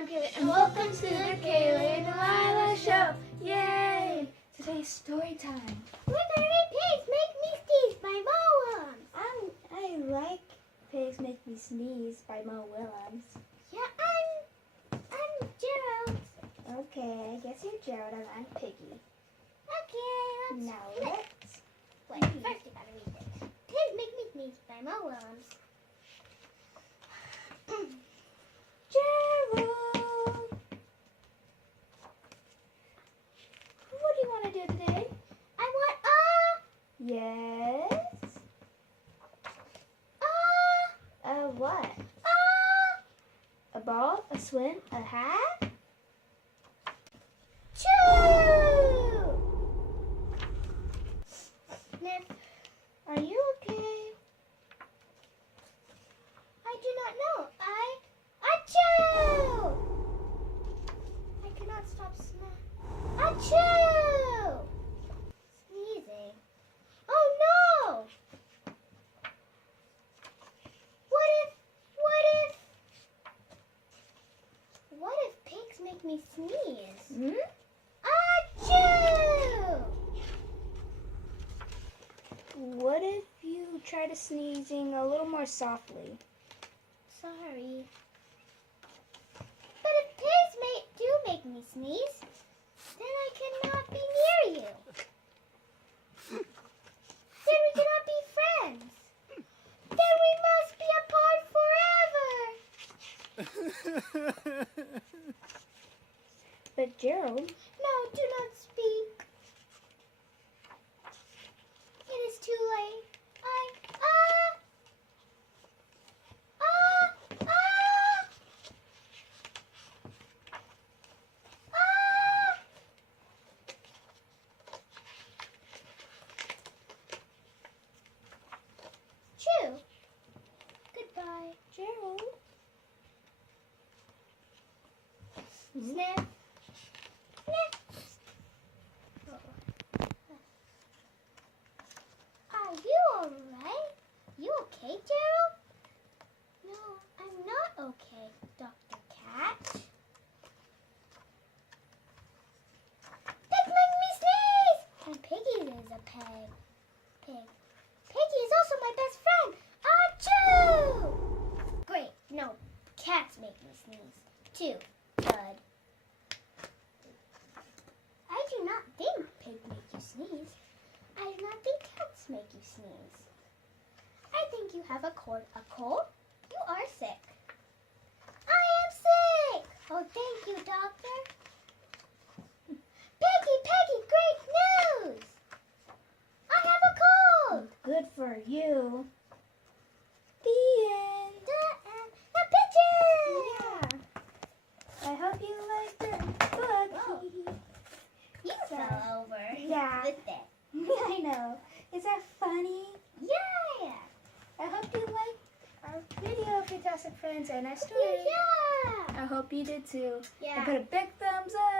I'm Kaylee, and welcome to the Kaylee and Delilah Show. Yay! Today's story time. We're gonna read Pigs Make Me Sneeze by Mo Willems. I like Pigs Make Me Sneeze by Mo Willems. Yeah, I'm Gerald. Okay, I guess you're Gerald and I'm Piggy. Okay, Now let's let's... wait. First, you gotta read this. Pigs Make Me Sneeze by Mo Willems. Gerald! What do you want to do today? I want Yes? What? A ball? A swim? A hat? Choo! Sniff. Are you okay? I do not know. Achoo! I cannot stop Achoo! Sneezing. Oh no! What if pigs make me sneeze? Hmm? Achoo! What if you try to sneezing a little more softly? Sorry. But if pigs do make me sneeze, then I cannot be near you. Then we cannot be friends. Then we must be apart forever. But Gerald, No, do not speak. It is too late. Chew. Goodbye. Gerald. Sniff. Sniff. Are you alright? You okay, Gerald? No, I'm not okay, Dr. Cat. Pigs make me sneeze! And Piggy is a pig. Piggy is also my best friend. Achoo! Great. No, cats make me sneeze. Too. Good. I do not think pigs make you sneeze. I do not think cats make you sneeze. I think you have a cold. You are sick. I am sick! Oh, thank you, doctor. Piggy, great news! I have a cold! Good for you. The end. The pigeon! Yeah. I hope you liked the book. Whoa. You fell over. Yeah. With it. I know. Is that funny? Yeah! I hope you liked our video of Fantastic Friends and our story. Yeah! I hope you did too. Yeah. And put a big thumbs up.